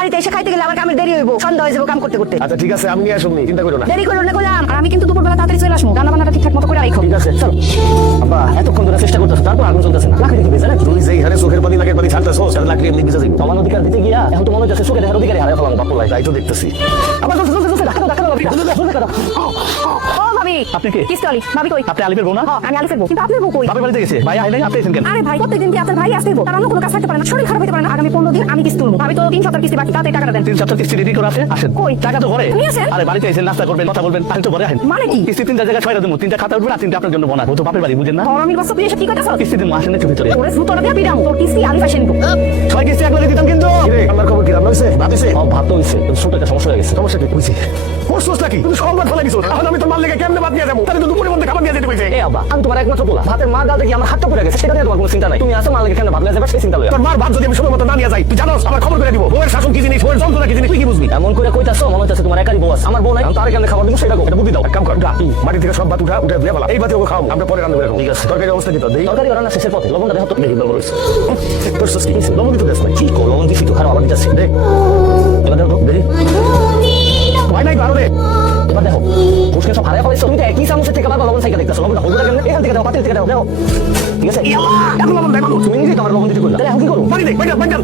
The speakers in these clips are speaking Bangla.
বাড়িতে এসে খাইতে গেলে আমার কামের দেরি হইব, সন্ধ্যা হয়ে যাবো কাম করতে করতে। আচ্ছা ঠিক আছে, আমি নিয়ে আসুন, চিন্তা করো না। দেরি করো না গোলাম, আর আমি কিন্তু দুপুরবেলা তাড়াতাড়ি চলে আসবো, রান্না বান্নাটা ঠিকঠাক মতো করে রাখো। ঠিক আছে চলো। আব্বা এতক্ষণ ধরে চেষ্টা করতেছ, তারপর আগুন চলতেছে না। লাকড়ি কি বেজারে তুই যেই হারে চোখের পানি নাকের পানি ছাড়তেছো, সেটা লাকড়ি এমনি ভিজে যাবে। আমার অধিকার দিতে গিয়া এখন তো মনে হচ্ছে চোখের দেখার অধিকারই হারাই ফেলাম। বাপু তাই তো দেখতেছি। আবার চলছে চলছে চলছে, দেখা দাও দেখা দাও দেখা দাও। ও ভাবি, আপনি কে? কিস্তি আলি ভাবি কই? আপনি আলিফের বউ না? হ্যাঁ, আমি আলিফের বউ, কিন্তু আপনার বউ কই? বাপের বাড়িতে গেছে। ভাই আইলেন, আপনি এসেছেন কেন? আরে ভাই, প্রত্যেকদিন কি আপনার ভাই আসতে হইব? তার অন্য কোনো কাজ থাকতে পারে না, শরীর খারাপ হতে পারে না। আগামী 15 দিন আমি কিস্তি তুলবো। ভাবি তো 3 সপ্তাহ কিস্তি বাকি, তাতে টাকাটা দেন। 3 সপ্তাহ কিস্তি রেডি করে আছে, আসেন। কই? টাকা তো ঘরে। তুমি আছেন? আরে বাড়িতে এসে নাস্তা করবেন, কথা বলবেন, তাহলে তো ঘরে আসেন। মানে কি? কিস্তি 3টা জায়গায় 6টা দেবো, 3টা খাতা উঠবে আর 3টা আপনার জন্য বোনাস। ও তো বাপের বাড়ি, বুঝেন না? গরমের বস্তা তুই এসে কি কইতাছ? কিস্তি দিন আসেন একটু ভিতরে। ওরে সুতোটা দিয়া পিরাম, তোর কিস্তি আলিফ আসেন তো। 6 কিস্তি একবারে দিতাম কিন্তু। কি রে, আমার খবর কি? রান্না হইছে? ভাত হইছে? ভাত তো হইছে, কিন্তু ছোট একটা সমস্যা হয়ে গেছে। সমস্যা কি হইছে? কোর্সোস নাকি? তুই সংবাদ ফেলে দিছস। এখন আমি তোর মাল লেগে কেমনে ভাত নিয়ে যাবো? তাহলে তো দুপুরের মধ্যে খাবার নিয়ে যেতে কইছে। এই আব্বা, আমি তোমার একমাত্র পোলা। ভাতের মার ডাল দেখি আমার হাতটা পড়ে গেছে, সেটা নিয়ে তোমার কোনো চিন্তা নাই। তুমি আসো মাল লেগে কেমনে ভাত নিয়ে যাবে সেই চিন্তা লইয়া। তোর মার ভাত যদি আমি সময় মতো না নিয়ে যাই, তুই জানোস আমার খবর করে দিব। বউয়ের শাসন কি জিনিস, বউয়ের যন্ত্রণা কি জিনিস, তুই কি বুঝবি? এমন করে কইতাছো মনে হচ্ছে তোমার একাই বউ আছে। আমার বউ নাই, আমি তার কেমনে খাবার দিব সেটা কও। এটা বুদ্ধি দাও। এক কাম কর, উঠা, মাটি থেকে সব ভাত উঠা দিয়ে বলা। এই ভাতে ওকে খাও, আমরা পরে রান্না করে খাবো। ঠিক আছে। তরকারি অবস্থা কি তো দেই? তরকারি রান্না শেষের পথে লবণটা দেখো তো। দেখি লবণ রইছে। তোর সস কি হইছে? লবণ দিতে দেস নাই? কি কও, লবণ দিছি তো, খারাপ আবার দিতাছি। দেখ এবার দেখো দেখি। ভাই নাই পারো রে। এবার দেখো মুশকিল সব হারিয়ে ফেলাইছো। তুমি তো একই চামচের থেকে বারবার লবণ চাইকা দেখতেছো। লবণটা হলুদা কেমনে? এখান থেকে দাও, পাতিল থেকে দাও। দেখো ঠিক আছে। এখন লবণ দেয় মানুষ। তুমি নিজেই তো আমার লবণ দিতে কইলা। তাহলে এখন কি করব? পানি দে, পানি দাও।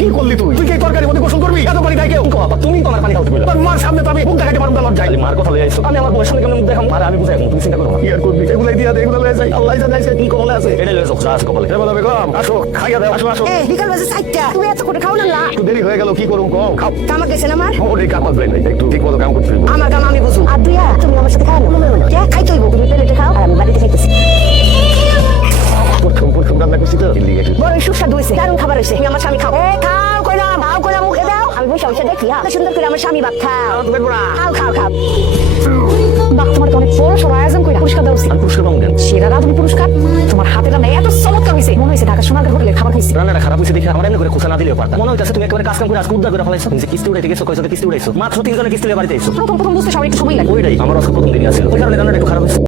কি করলি তুই? তুই কি তরকারির মধ্যে গোসল করবি? এত পানি দেয় কেউ? কি বাবা, তুমি তো আমার পানি খাওয়াতে কইলা। তোর মার সামনে তো আমি মুখ দেখাইতে পারবো না, লজ্জা। মার কথা লইয়া আইছো। আমি আমার বউয়ের সামনে কেমনে মুখ দেখাম? আরে আমি বুঝাই, তুমি চিন্তা করো না। কি আর করবি? এগুলাই দিয়া দে, এগুলা লইয়া যাই। আল্লাহ জানে আজকে কি কবলে আছে। এটা লইয়া যাও, আছে কবলে। বলা বেগম আসো, খাইয়া দাও। আসো আসো। এই বিকাল বাজে 4টা, তুমি এত করে খাও না? না একটু দেরি হয়ে গেল, কি করুম কও? খাও। কামা গেছেন আমার? ওরে কাম আসবে না, একটু ঠিক মতো কাম করতে হবে। আমার কাম আমি বুঝু। আর দুইয়া তুমি আমার সাথে খাও না? কে খাইতে হইব? তুমি প্লেটে খাও আর আমি বাড়িতে খাইতেছি। প্রথম রান্না করছি তো দিল্লি গেছি। বড় সুস্বাদু হইছে, দারুণ খাবার হইছে। তুমি আমার স্বামী খাও। এই খাও কইলাম, খাও কইলাম, মুখে দাও। আমি বসে বসে দেখি এত সুন্দর করে আমার স্বামী ভাত খাও। খাও খাও খাও। বাহ, তোমার তো অনেক বড় সব আয়োজন কইরা পুরস্কার দাও। আমি পুরস্কার পাবো কেন? সেরা রাঁধুনি পুরস্কার। তোমার হাতে রান্না এত চমৎকার হইছে, মনে হইছে ঢাকা সোনার হোটেলে খাবার খাইছি। রান্নাটা খারাপ হয়েছে দেখে আমার এমনি করে খোসা না দিলেও পারতাম। মনে হইতেছে তুমি একেবারে কাজ কাম করে আজকে উদ্ধার করে ফেলাইছো। নিজে কিস্তি উড়াইতে গেছো, কইছো কিস্তি উড়াইছো। মাত্র 3 জনের কিস্তি বাড়িতে আইছো। প্রথম প্রথম বুঝতে সবাই একটু সময় লাগে। ওইটাই আমার আজকে প্রথম দিনই আছে, ওই কারণে রান্নাটা একটু খারাপ হয়েছে।